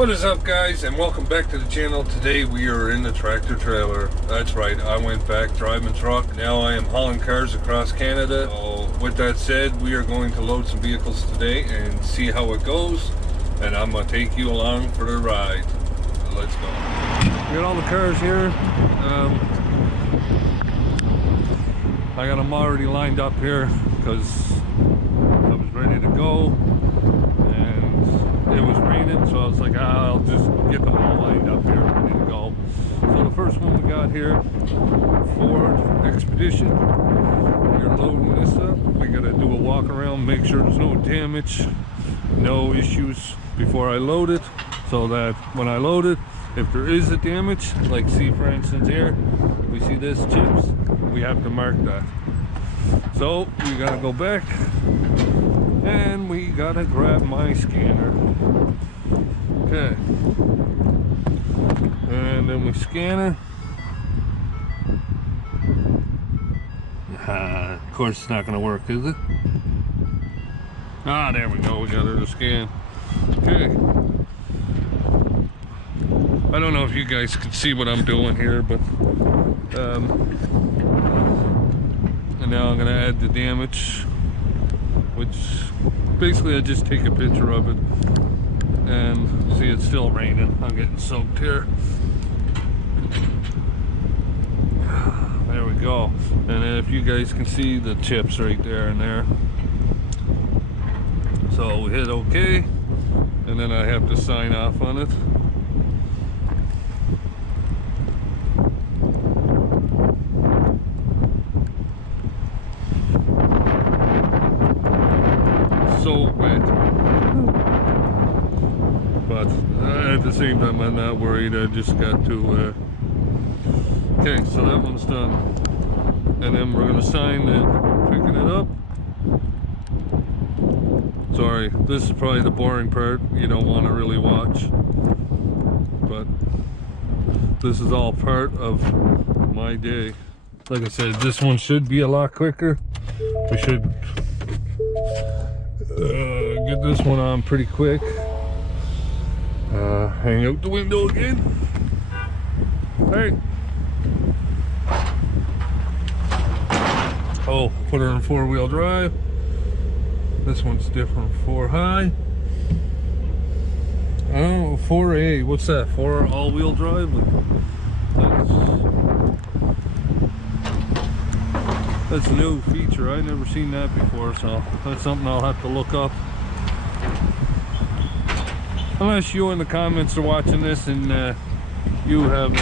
What is up, guys, and welcome back to the channel. Today we are in the tractor trailer. That's right, I went back driving truck. Now I am hauling cars across Canada. So with that said, we are going to load some vehicles today and see how it goes, and I'm going to take you along for the ride. Let's go. We got all the cars here. I got them already lined up here because I was ready to go. It was raining, so I was like, I'll just get them all lined up here, ready to go. So the first one we got here, Ford Expedition. We're loading this up. We gotta do a walk around, make sure there's no damage, no issues before I load it, so that when I load it, if there is a damage, like see for instance here, we see this chips, we have to mark that. So we gotta go back. And we gotta grab my scanner. Okay. And then we scan it. Of course it's not gonna work, is it? Ah, there we go, we got her to scan. Okay. I don't know if you guys can see what I'm doing here, but and now I'm gonna add the damage, which basically I just take a picture of it, and see it's still raining. I'm getting soaked here. There we go. And if you guys can see the chips right there and there. So we hit OK, and then I have to sign off on it. So wet, but at the same time I'm not worried. I just got to okay, so that one's done, and then we're gonna sign it, picking it up. Sorry, this is probably the boring part you don't want to really watch, but this is all part of my day. Like I said, this one should be a lot quicker. We should get this one on pretty quick. Hang out the window again. Hey. Oh, put her in four-wheel drive. This one's different. 4 high. Oh, 4A. What's that? 4 all-wheel drive. That's a new feature. I've never seen that before, so that's something I'll have to look up. Unless you in the comments are watching this and you have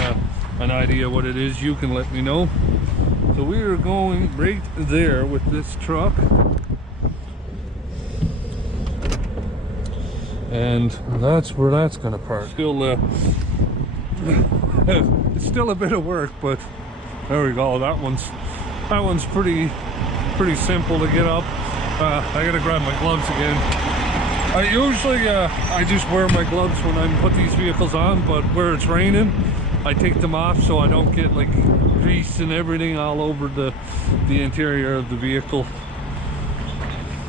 an idea what it is, you can let me know. So we are going right there with this truck. And that's where that's going to park. Still, it's still a bit of work, but there we go. That one's pretty simple to get up. I gotta grab my gloves again. I usually I just wear my gloves when I put these vehicles on, but where it's raining I take them off so I don't get like grease and everything all over the interior of the vehicle.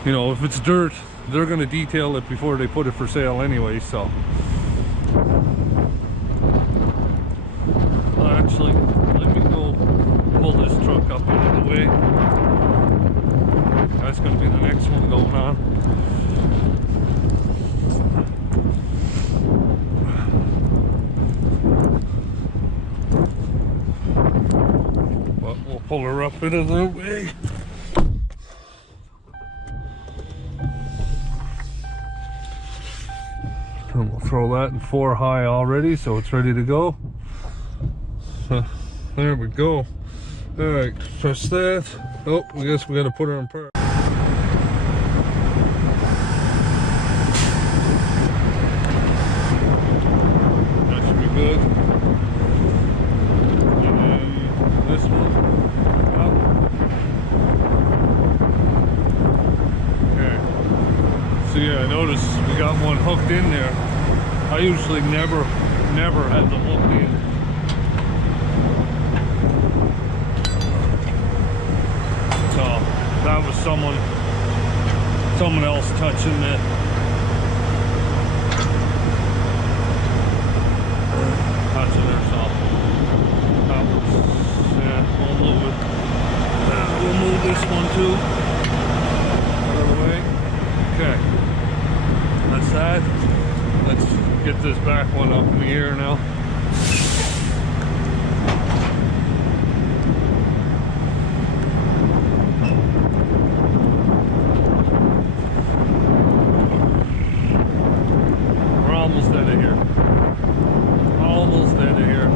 You know, if it's dirt, they're gonna detail it before they put it for sale anyway, so. Well, actually, let me go pull this truck up out of the way. That's going to be the next one going on. But we'll pull her up out of the way. And we'll throw that in 4 high already, so it's ready to go. So, there we go. Alright, press that. Oh, I guess we gotta put her in park. That should be good. And then this one up. Okay. So yeah, I noticed we got one hooked in there. I usually never have them hooked in. That was someone else touching it. Get this back one up in the air now. We're almost out of here. Almost out of here.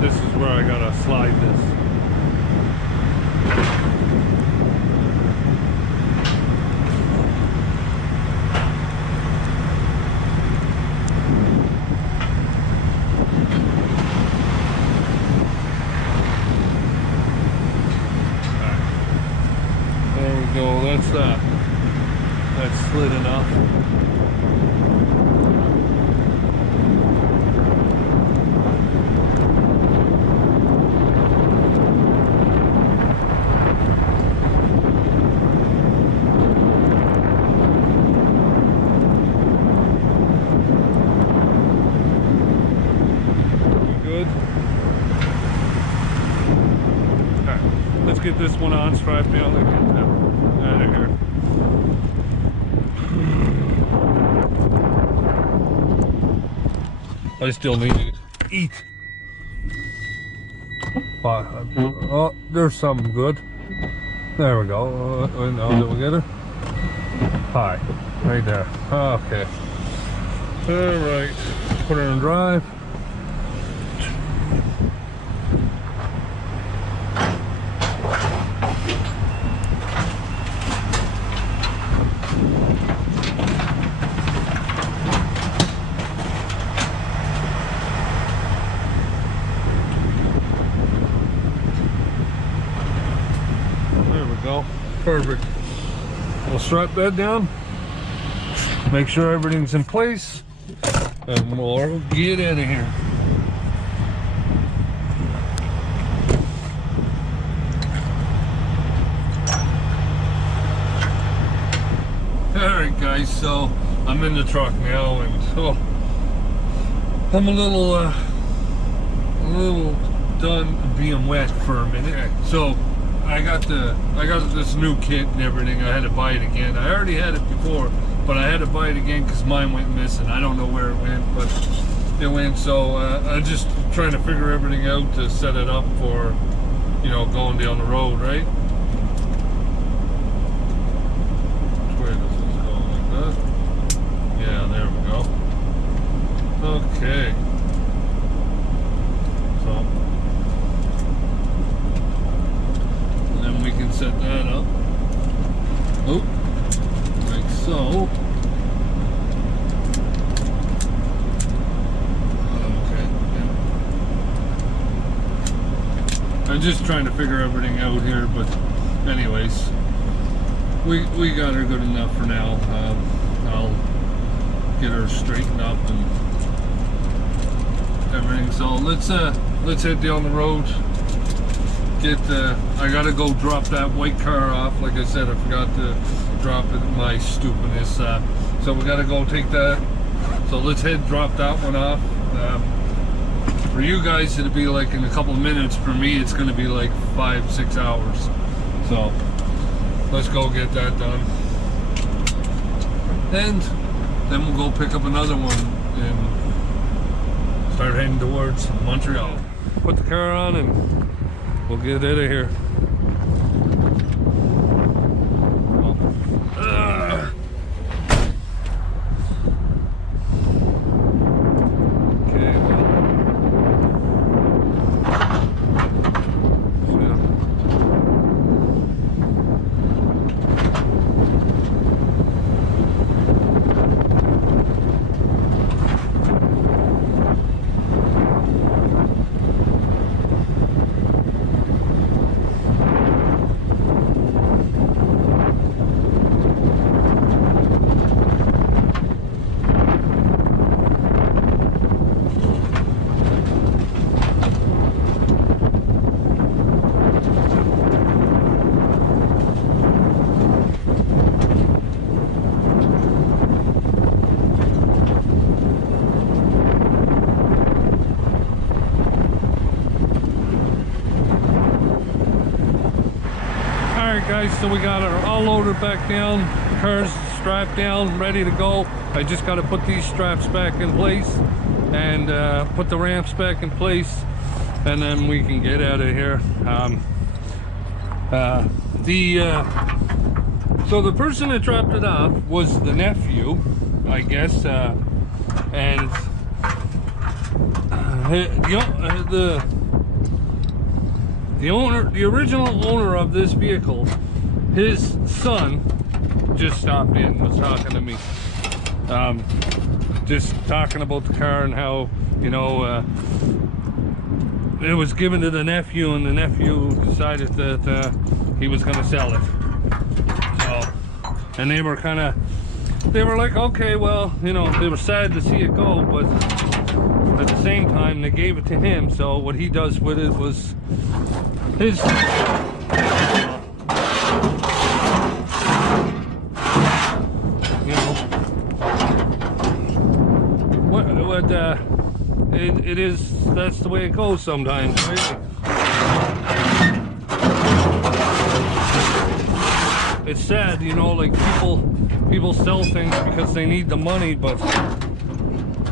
This is where I gotta slide this. Right. There we go. That's slid enough. Let's get this one on, strap down, and get that out of here. I still need to eat. Oh, there's something good. There we go. Now did we get her? Hi, right there. Okay. All right. Put her in drive. Perfect. We'll strap that down, make sure everything's in place, and we'll get out of here. Alright guys, so I'm in the truck now, and I'm a little done being wet for a minute. So I got this new kit and everything. I had to buy it again. I already had it before, but I had to buy it again because mine went missing. I don't know where it went, but it went. So I'm just trying to figure everything out to set it up for, you know, going down the road, right? Where does this go? Like that? Yeah, there we go. Okay. So we can set that up. Oh, like so. Okay. Yeah. I'm just trying to figure everything out here, but anyways, we got her good enough for now. I'll get her straightened up and everything. So let's head down the road. I gotta go drop that white car off. Like I said, I forgot to drop it. My stupidness. So we gotta go take that. So let's drop that one off. For you guys, it'll be like in a couple of minutes. For me, it's gonna be like 5-6 hours. So let's go get that done, and then we'll go pick up another one and start heading towards Montreal. Put the car on and we'll get out of here. Alright guys, so we got her all loaded back down. The car's strapped down, ready to go. I just got to put these straps back in place and put the ramps back in place, and then we can get out of here. So the person that dropped it off was the nephew, I guess, and the original owner of this vehicle, his son just stopped in, was talking to me, just talking about the car and how, you know, it was given to the nephew, and the nephew decided that he was going to sell it. So, and they were like, okay, well, you know, they were sad to see it go, but at the same time they gave it to him, so what he does with it was his, you know, it is, that's the way it goes sometimes, right? It's sad, you know, like people sell things because they need the money, but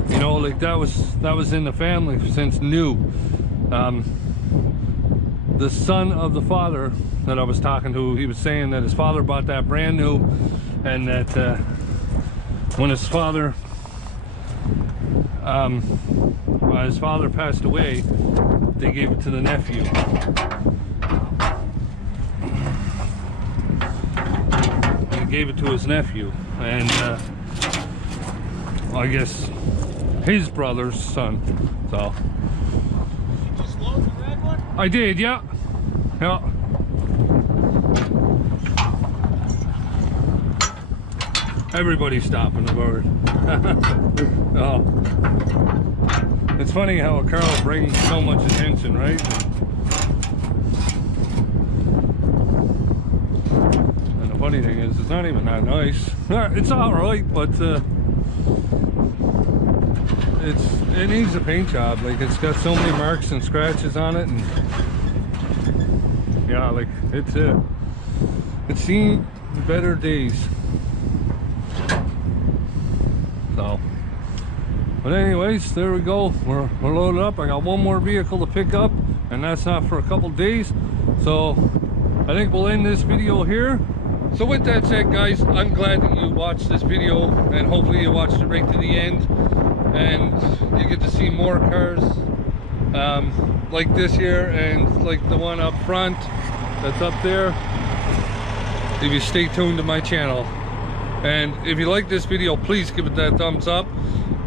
you know, like that was in the family since new. The son of the father that I was talking to, he was saying that his father bought that brand new, and that when his father passed away, they gave it to the nephew. He gave it to his nephew, and I guess his brother's son. So You just load the red one? I did, yeah. Yeah. Everybody's stopping the road. Oh. It's funny how a car will bring so much attention, right? And the funny thing is, it's not even that nice. It's alright, but it needs a paint job. Like, it's got so many marks and scratches on it, and yeah, like it's seen better days. So, but anyways, there we go. We're loaded up. I got one more vehicle to pick up, and that's not for a couple days. So I think we'll end this video here. So with that said, guys, I'm glad that you watched this video, and hopefully you watched it right to the end, and you get to see more cars like this here, and like the one up front that's up there, if you stay tuned to my channel. And if you like this video, please give it that thumbs up.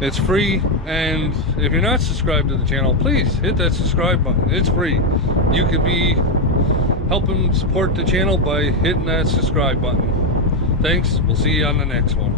It's free, and if you're not subscribed to the channel, please hit that subscribe button. It's free. You could be helping support the channel by hitting that subscribe button. Thanks. We'll see you on the next one.